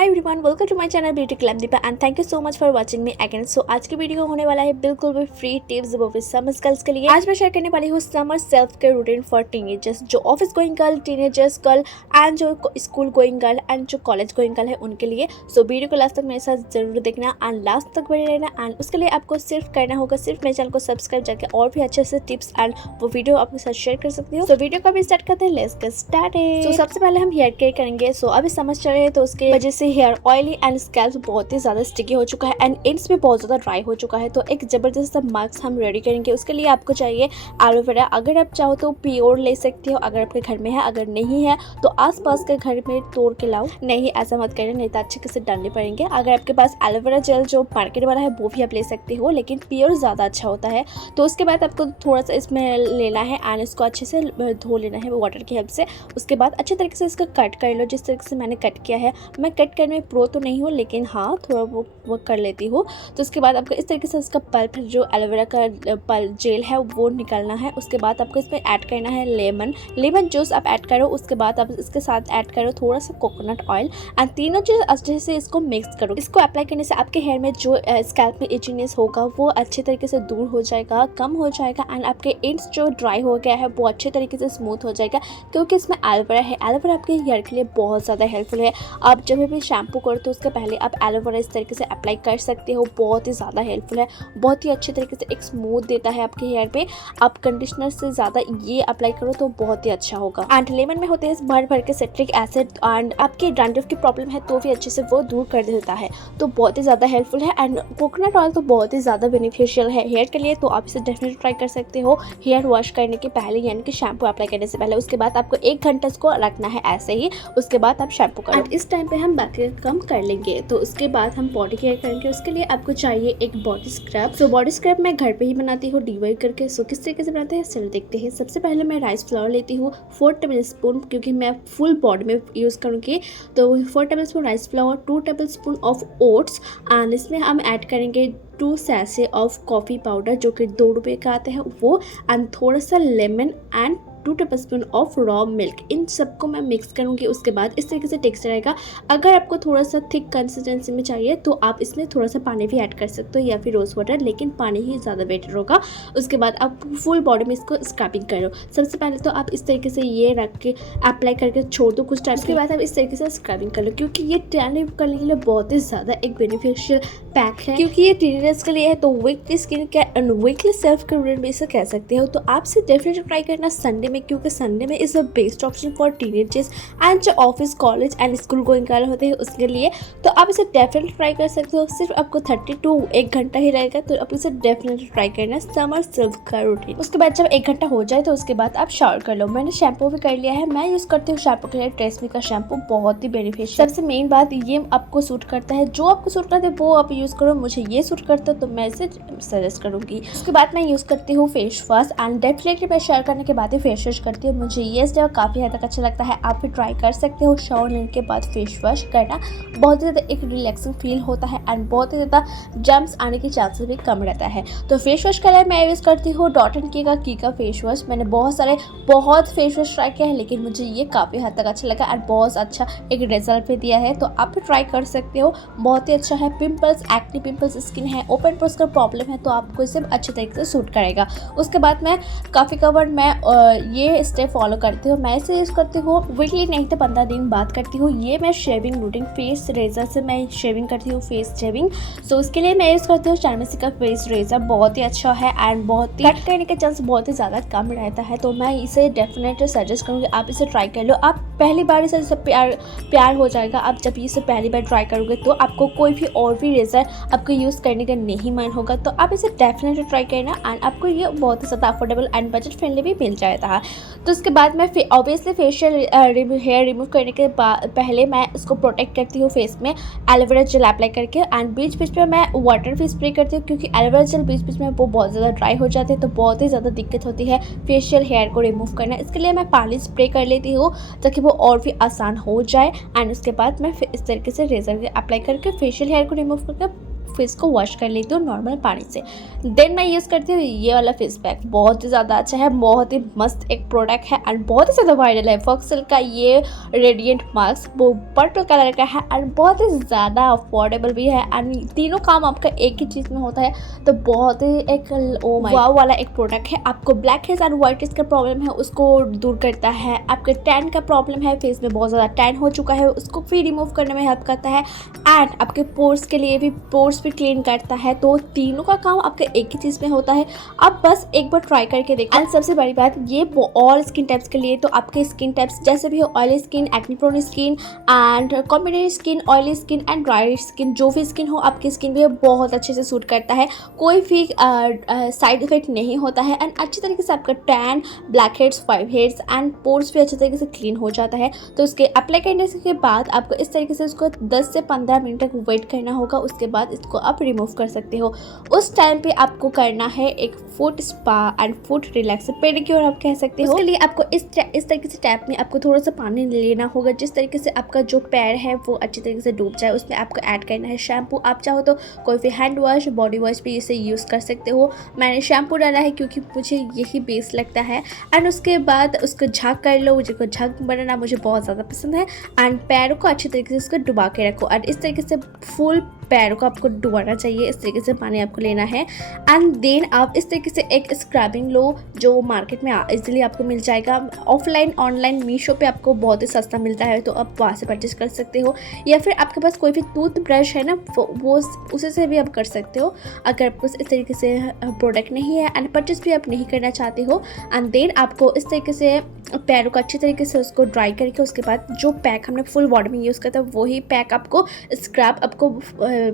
Hi everyone, welcome to my channel beauty club Deepa and thank you so much for watching me again. So आज की video होने वाला है बिल्कुल भी फ्री टिप्स वो भी समर गर्ल्स के लिए। आज मैं शेयर करने वाली हूँ summer self care routine for teenagers, जो office going girl, teenagers girl and जो स्कूल गोइंग गर्ल एंड जो कॉलेज गोइंग गर्ल है उनके लिए। सो वीडियो को लास्ट तक मेरे साथ जरूर देखना एंड लास्ट तक बने रहना। एंड उसके लिए आपको सिर्फ करना होगा सिर्फ मेरे चैनल को सब्सक्राइब करके और भी अच्छे से टिप्स एंड वो वीडियो आपके साथ शेयर कर सकती हो। तो वीडियो को भी स्टार्ट करते हैं, लेट्स गेट स्टार्टेड। तो सबसे पहले हम हेयर केयर करेंगे। सो अभी समझ चल रहे हैं तो उसके वजह से हेयर ऑयली एंड स्कैल्प बहुत ही ज़्यादा स्टिकी हो चुका है एंड एंड्स भी बहुत ज़्यादा ड्राई हो चुका है। तो एक ज़बरदस्त सा मास्क हम रेडी करेंगे। उसके लिए आपको चाहिए एलोवेरा। अगर आप चाहो तो प्योर ले सकते हो अगर आपके घर में है, अगर नहीं है तो आसपास के घर में तोड़ के लाओ। नहीं, ऐसा मत करें, नहीं तो अच्छे से डालने पड़ेंगे। अगर आपके पास एलोवेरा जेल जो मार्केट वाला है वो भी आप ले सकते हो, लेकिन प्योर ज़्यादा अच्छा होता है। तो उसके बाद आपको थोड़ा सा इसमें लेना है एंड इसको अच्छे से धो लेना है वाटर की हेल्प से। उसके बाद अच्छे तरीके से इसको कट कर लो, जिस तरीके से मैंने कट किया है। मैं कट करने में प्रो तो नहीं हूँ, लेकिन हाँ थोड़ा वो कर लेती हूँ। तो उसके बाद आपको इस तरीके से इसका पल्प जो एलोवेरा का पल्प जेल है वो निकालना है। उसके बाद आपको इसमें ऐड करना है लेमन जूस आप ऐड करो। उसके बाद आप इसके साथ ऐड करो थोड़ा सा कोकोनट ऑयल एंड तीनों चीज़ अच्छे से इसको मिक्स करो। इसको अप्लाई करने से आपके हेयर में जो स्कैल्प में इचीनेस होगा वो अच्छे तरीके से दूर हो जाएगा, कम हो जाएगा एंड आपके एंड्स जो ड्राई हो गया है वो अच्छे तरीके से स्मूथ हो जाएगा, क्योंकि इसमें एलोवेरा है। एलोवेरा आपके हेयर के लिए बहुत ज़्यादा हेल्पफुल है। आप जब भी शैम्पू करते हो उसके पहले आप एलोवेरा इस तरीके से अप्लाई कर सकते हो, बहुत ही ज़्यादा हेल्पफुल है। बहुत ही अच्छे तरीके से एक स्मूथ देता है आपके हेयर पे। आप कंडीशनर से ज़्यादा ये अप्लाई करो तो बहुत ही अच्छा होगा। एंड लेमन में होते हैं भर भर के सिट्रिक एसिड एंड आपके डैंड्रफ की प्रॉब्लम है तो भी अच्छे से वो दूर कर देता है, तो बहुत ही ज़्यादा हेल्पफुल है। एंड कोकोनट ऑयल तो बहुत ही ज़्यादा बेनिफिशियल है हेयर के लिए, तो आप इसे डेफिनेटली ट्राई कर सकते हो हेयर वॉश करने के पहले, यानी कि शैम्पू अप्लाई करने से पहले। उसके बाद आपको 1 घंटा इसको रखना है ऐसे ही। उसके बाद आप शैम्पू करो। इस टाइम पे हम बाकी कम कर लेंगे। तो उसके बाद हम बॉडी केयर करेंगे। उसके लिए आपको चाहिए एक body scrub. So body scrub मैं घर पे ही बनाती हूँ डीवाई करके। सो किस तरीके से बनाते हैं चलो देखते हैं। सबसे पहले मैं राइस फ्लावर लेती हूँ 4 टेबल स्पून, क्योंकि मैं फुल बॉडी में यूज़ करूँगी। तो 4 table spoon rice flour, 2 table spoon of oats and इसमें हम ऐड करेंगे 2 सैशे ऑफ कॉफ़ी पाउडर जो कि 2 रुपये का आता है वो, एंड थोड़ा सा lemon and 2 table spoon of raw milk. इन सबको मैं मिक्स करूँगी। उसके बाद इस तरीके से टेक्सचर आएगा। अगर आपको थोड़ा सा थिक कंसिस्टेंसी में चाहिए तो आप इसमें थोड़ा सा पानी भी ऐड कर सकते हो या फिर रोज़ वाटर, लेकिन पानी ही ज़्यादा बेटर होगा। उसके बाद आप फुल बॉडी में इसको स्क्रबिंग करो। सबसे पहले तो आप इस तरीके से ये रख के अप्लाई करके छोड़ दो कुछ टाइम। उसके बाद आप इस तरीके से स्क्रबिंग कर लो, क्योंकि ये टैन रिमूव करने के लिए बहुत ही ज़्यादा एक बेनिफिशियल पैक है, क्योंकि ये टीनेजर्स के लिए है। तो weekly skin care and weekly self care routine भी इसे कह सकते हो। तो आप इसे डेफिनेटली ट्राई करना संडे में, क्योंकि संडे में is the best option for teenagers and जो office college and school going girl होते हैं उसके लिए। तो आप इसे डेफिनेटली ट्राई कर सकते हो। सिर्फ आपको 30 to 1 घंटा ही रहेगा, तो आप इसे डेफिनेटली ट्राई करना समर सेल्फ केयर रूटीन। उसके बाद जब 1 घंटा हो जाए तो उसके बाद आप शावर कर लो। मैंने शैम्पू भी कर लिया है। मैं यूज़ करती हूँ शैम्पू के लिए ट्रेसमी का शैम्पू, बहुत ही बेनिफिशियल। सबसे मेन बात ये आपको सूट करता है, जो आपको सूट करता है वो आप यूज़ करो। मुझे ये सूट करता है तो मैं इसे सजेस्ट करूँगी। उसके बाद मैं यूज़ करती हूँ फेस वॉश एंड डेफिनेटली मैं शेयर करने के बाद ही फेस वॉश करती हूँ। मुझे ये स्टेप काफ़ी हद तक अच्छा लगता है, आप भी ट्राई कर सकते हो। शावर लेने के बाद फेस वॉश करना बहुत ही ज़्यादा एक रिलैक्सिंग फील होता है एंड बहुत ही ज़्यादा जम्स आने के चांसेस भी कम रहता है। तो फेस वॉश के लिए मैं यूज़ करती हूँ डॉट एंड की का फेस वॉश। मैंने बहुत फेस वॉश ट्राई किया है, लेकिन मुझे ये काफ़ी हद तक अच्छा लगा एंड बहुत अच्छा एक रिजल्ट भी दिया है। तो आप भी ट्राई कर सकते हो, बहुत ही अच्छा है। पिंपल्स, एक्ने पिंपल्स स्किन है, ओपन पोर्स का प्रॉब्लम है तो आपको इसे अच्छे तरीके से सूट करेगा। उसके बाद मैं काफ़ी कवर मैं ये स्टेप फॉलो करती हूँ। मैं इसे यूज़ करती हूँ वीकली, नहीं तो 15 दिन बाद करती हूँ। ये मैं शेविंग रूटीन फेस रेजर से मैं शेविंग करती हूँ, फेस शेविंग। सो उसके लिए मैं यूज़ करती हूँ चार्मेसी का फेस रेजर, बहुत ही अच्छा है एंड बहुत ही कट करने के चांस बहुत ही ज़्यादा कम रहता है। तो मैं इसे डेफिनेटली सजेस्ट करूँगी, आप इसे ट्राई कर लो। आप पहली बार इसे प्यार हो जाएगा। आप जब इसे पहली बार ट्राई करोगे तो आपको कोई भी और भी रेजर आपको यूज़ करने का नहीं मन होगा। तो आप इसे डेफिनेटली ट्राई करना एंड आपको ये बहुत ही ज़्यादा अफोर्डेबल एंड बजट फ्रेंडली भी मिल जाता है। तो उसके बाद मैं ऑब्वियसली फेशियल हेयर रिमूव करने के पहले मैं इसको प्रोटेक्ट करती हूँ फेस में एलोवेरा जेल अप्लाई करके एंड बीच बीच में मैं वाटर भी स्प्रे करती हूँ, क्योंकि एलोवेरा जेल बीच बीच में वो बहुत ज़्यादा ड्राई हो जाते हैं तो बहुत ही ज़्यादा दिक्कत होती है फेशियल हेयर को रिमूव करना। इसके लिए मैं पानी स्प्रे कर लेती हूँ ताकि वो और भी आसान हो जाए एंड उसके बाद मैं इस तरीके से रेजर अप्लाई करके फेशियल हेयर को रिमूव करके फेस को वॉश कर लेती हूँ नॉर्मल पानी से। देन मैं यूज़ करती हूँ ये वाला फेस पैक, बहुत ही ज़्यादा अच्छा है, बहुत ही मस्त एक प्रोडक्ट है एंड बहुत ही ज़्यादा वायरल है। फॉक्सटेल का ये रेडिएंट मास्क वो पर्पल कलर का है एंड बहुत ही ज़्यादा अफोर्डेबल भी है एंड तीनों काम आपका एक ही चीज़ में होता है, तो बहुत ही एक वाव वाला एक प्रोडक्ट है। आपको black heads and white heads का प्रॉब्लम है उसको दूर करता है, आपके टैन का प्रॉब्लम है, फेस में बहुत ज़्यादा टैन हो चुका है उसको भी रिमूव करने में हेल्प करता है एंड आपके पोर्स के लिए भी पोर्स भी क्लीन करता है। तो तीनों का काम आपके एक ही चीज़ में होता है, आप बस एक बार ट्राई करके देखो। एंड सबसे बड़ी बात ये ऑल स्किन टाइप्स के लिए, तो आपके स्किन टाइप्स जैसे भी हो, oily skin, acne prone skin and combination skin, oily skin and dry skin, जो भी स्किन हो आपकी स्किन भी बहुत अच्छे से सूट करता है, कोई भी साइड इफेक्ट नहीं होता है एंड अच्छी तरीके से आपका tan, black heads, white heads and pores भी अच्छे तरीके से क्लीन हो जाता है। तो इसके अप्लाई करने के बाद आपको इस तरीके से इसको 10 से 15 मिनट तक वेट करना होगा, उसके बाद इसको आप रिमूव कर सकते हो। उस टाइम पे आपको करना है एक foot spa and foot relax pedicure आप कह सकते हो। उसके लिए आपको इस तरीके से टैप में आपको थोड़ा सा पानी लेना होगा, जिस तरीके से आपका जो पैर है वो अच्छी तरीके से डूब जाए। उसमें आपको ऐड करना है शैम्पू, आप चाहो तो कोई भी हैंड वॉश, बॉडी वॉश भी इसे यूज़ कर सकते हो। मैंने शैम्पू डाला है क्योंकि मुझे यही बेस लगता है एंड उसके बाद उसको झाग कर लो, मुझे झाग बनाना मुझे बहुत ज़्यादा पसंद है एंड पैरों को अच्छी तरीके से इसको डुबा के रखो और इस तरीके से फुल पैरों को आपको डुबाना चाहिए, इस तरीके से पानी आपको लेना है एंड देन आप इस तरीके से एक स्क्रबिंग लो जो मार्केट में इजीली आपको मिल जाएगा। ऑफलाइन ऑनलाइन मीशो पे आपको बहुत ही सस्ता मिलता है, तो आप वहाँ से परचेज कर सकते हो या फिर आपके पास कोई भी टूथ ब्रश है ना वो उसे से भी आप कर सकते हो। अगर आपको इस तरीके से प्रोडक्ट नहीं है एंड परचेज भी आप नहीं करना चाहते हो एंड देन आपको इस तरीके से पैरों को अच्छी तरीके से उसको ड्राई करके उसके बाद जो पैक हमने फुल बॉडी में यूज़ करता है वही पैक आपको स्क्रब आपको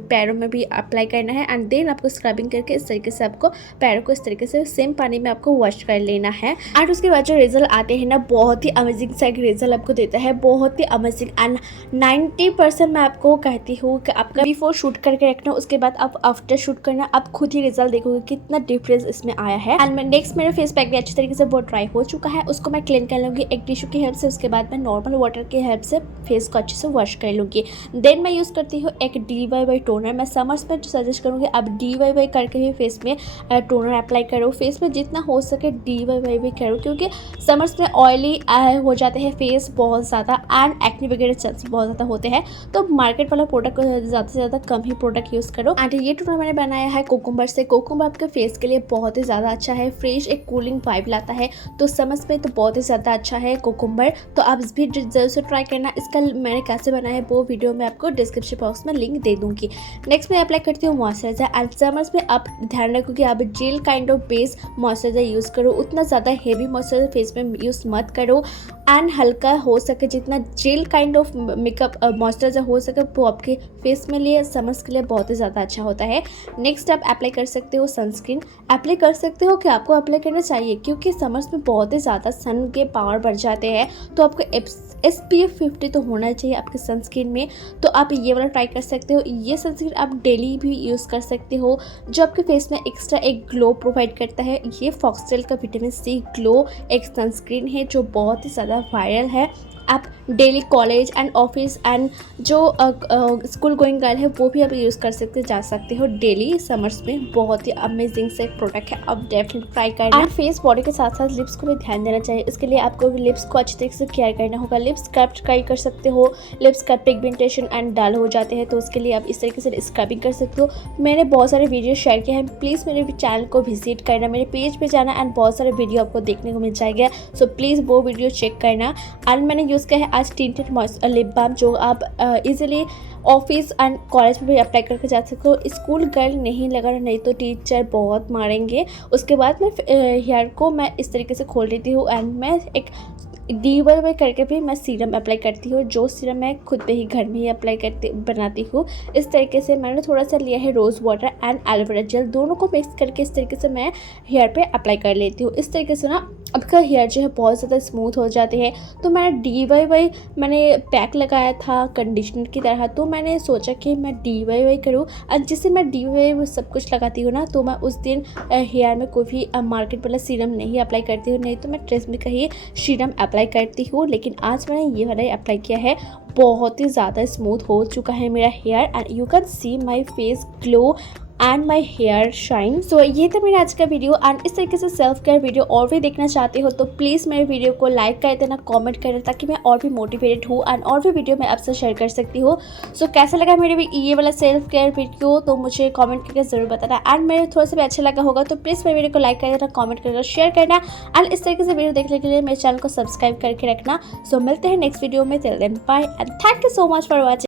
पैरों में भी अप्लाई करना है एंड देन आपको स्क्रबिंग करके इस तरीके से आपको पैरों को इस तरीके से सेम पानी में आपको वॉश कर लेना है एंड उसके बाद जो रिजल्ट आते हैं ना बहुत ही अमेजिंग सा एक रिजल्ट आपको देता है, बहुत ही अमेजिंग एंड 90% मैं आपको कहती हूँ कि आपका बिफोर शूट करके रखना, उसके बाद आप आफ्टर शूट करना, आप खुद ही रिजल्ट देखोगे कितना डिफरेंस इसमें आया है। एंड नेक्स्ट मेरा फेस पैक भी अच्छी तरीके से बहुत ड्राई हो चुका है, उसको मैं क्लीन कर लूँगी एक टिश्यू की हेल्प से, उसके बाद मैं नॉर्मल वाटर की हेल्प से फेस को अच्छे से वॉश कर लूँगी। देन मैं यूज़ करती हूँ एक DIY टोनर। मैं समर्स में सजेस्ट करूँगी आप DIY करके भी फेस में टोनर अप्लाई करो, फेस में जितना हो सके DIY भी करो क्योंकि समर्स में ऑयली हो जाते हैं फेस बहुत ज़्यादा एंड एक्ने वगैरह चांस बहुत ज़्यादा होते हैं, तो मार्केट वाला प्रोडक्ट ज़्यादा से ज़्यादा कम ही प्रोडक्ट यूज़ करो। एंड ये टोनर मैंने बनाया है कोकुम्बर से। कोकुम्बर आपके फेस के लिए बहुत ही ज़्यादा अच्छा है, फ्रेश एक कूलिंग वाइब लाता है, तो समर्स में तो बहुत ही ज़्यादा अच्छा है कोकुम्बर, तो आप भी जरूर से ट्राई करना। इसका मैंने कैसे बनाया है वो वीडियो में आपको डिस्क्रिप्शन बॉक्स में लिंक दे दूँगी। नेक्स्ट मैं अप्लाई करती हूँ मॉइस्चराइजर एंड समर्स में आप ध्यान रखो कि आप gel kind of base moisturiser use करो, उतना ज़्यादा हेवी मॉइस्चराइजर फेस में यूज़ मत करो एंड हल्का हो सके जितना gel kind of makeup moisturiser हो सके वो आपके फेस में लिए समर्स के लिए बहुत ही ज़्यादा अच्छा होता है। नेक्स्ट आप अप्लाई कर सकते हो सनस्क्रीन, अप्लाई कर सकते हो कि आपको अप्लाई करना चाहिए क्योंकि समर्स में बहुत ही ज़्यादा सन के पावर बढ़ जाते हैं, तो आपको SPF 50 तो होना चाहिए आपके सनस्क्रीन में, तो आप ये वाला ट्राई कर सकते हो। ये सनस्क्रीन आप डेली भी यूज़ कर सकते हो जो आपके फेस में एक्स्ट्रा एक ग्लो प्रोवाइड करता है। ये फॉक्सटेल का विटामिन C ग्लो एक सनस्क्रीन है जो बहुत ही ज़्यादा वायरल है। आप daily college and office and जो स्कूल गोइंग गर्ल है वो भी आप यूज़ कर सकते जा सकते हो डेली समर्स में, बहुत ही अमेजिंग से एक प्रोडक्ट है, आप डेफिनेटली ट्राई करना। एंड फेस बॉडी के साथ साथ लिप्स को भी ध्यान देना चाहिए, इसके लिए आपको लिप्स को अच्छी तरीके से केयर करना होगा। लिप्स स्क्रब ट्राई कर सकते हो, लिप्स का पिगमेंटेशन एंड डल हो जाते हैं तो उसके लिए आप इस तरीके से स्क्रबिंग कर सकते हो। मैंने बहुत सारे वीडियो शेयर किए हैं, प्लीज़ मेरे चैनल को विजिट करना, मेरे पेज पे जाना एंड बहुत सारे वीडियो आपको देखने को मिल जाएगा, सो प्लीज़ वो वीडियो चेक करना। एंड मैंने यूज़ किया है आज टिंटेड लिप बाम जो आप इजीली ऑफिस एंड कॉलेज में भी अप्लाई करके जा सकते हो। स्कूल गर्ल नहीं लगाना, नहीं तो टीचर बहुत मारेंगे। उसके बाद मैं हेयर को मैं इस तरीके से खोल लेती हूँ एंड मैं एक DIY करके भी मैं सीरम अप्लाई करती हूँ, जो सीरम मैं खुद पे ही घर में ही अप्लाई करती बनाती हूँ। इस तरीके से मैंने थोड़ा सा लिया है rose water and aloe vera gel, दोनों को मिक्स करके इस तरीके से मैं हेयर पे अप्लाई कर लेती हूँ। इस तरीके से ना आपका हेयर जो है बहुत ज़्यादा स्मूथ हो जाते हैं। तो मैंने DIY मैंने पैक लगाया था कंडीशनर की तरह, तो मैंने सोचा कि मैं DIY करूँ। जिससे मैं DIY सब कुछ लगाती हूँ ना, तो मैं उस दिन हेयर में कोई भी मार्केट वाला सीरम नहीं अप्लाई करती हूँ, नहीं तो मैं ट्रेसेम्मे का ही सीरम अप्लाई करती हूँ। लेकिन आज मैंने ये वाला अप्लाई किया है, बहुत ही ज़्यादा स्मूथ हो चुका है मेरा hair and you can see my face glow and my hair shine. So ये था मेरा आज का वीडियो एंड इस तरीके से सेल्फ केयर वीडियो और भी देखना चाहते हो तो प्लीज़ मेरे वीडियो को लाइक कर देना, कमेंट कर देना, ताकि मैं और भी मोटिवेटेड हूँ एंड और भी वीडियो मैं आपसे शेयर कर सकती हूँ। सो कैसा लगा मेरे ये वाला सेल्फ केयर वीडियो तो मुझे कमेंट करके ज़रूर बताना एंड मेरे थोड़ा सा भी अच्छा लगा होगा तो प्लीज़ मेरे वीडियो को लाइक कर देना, कमेंट करना, शेयर करना एंड इस तरीके से वीडियो देखने के लिए मेरे चैनल को सब्सक्राइब करके रखना। सो मिलते हैं नेक्स्ट वीडियो में, till then bye and thank you so much for watching.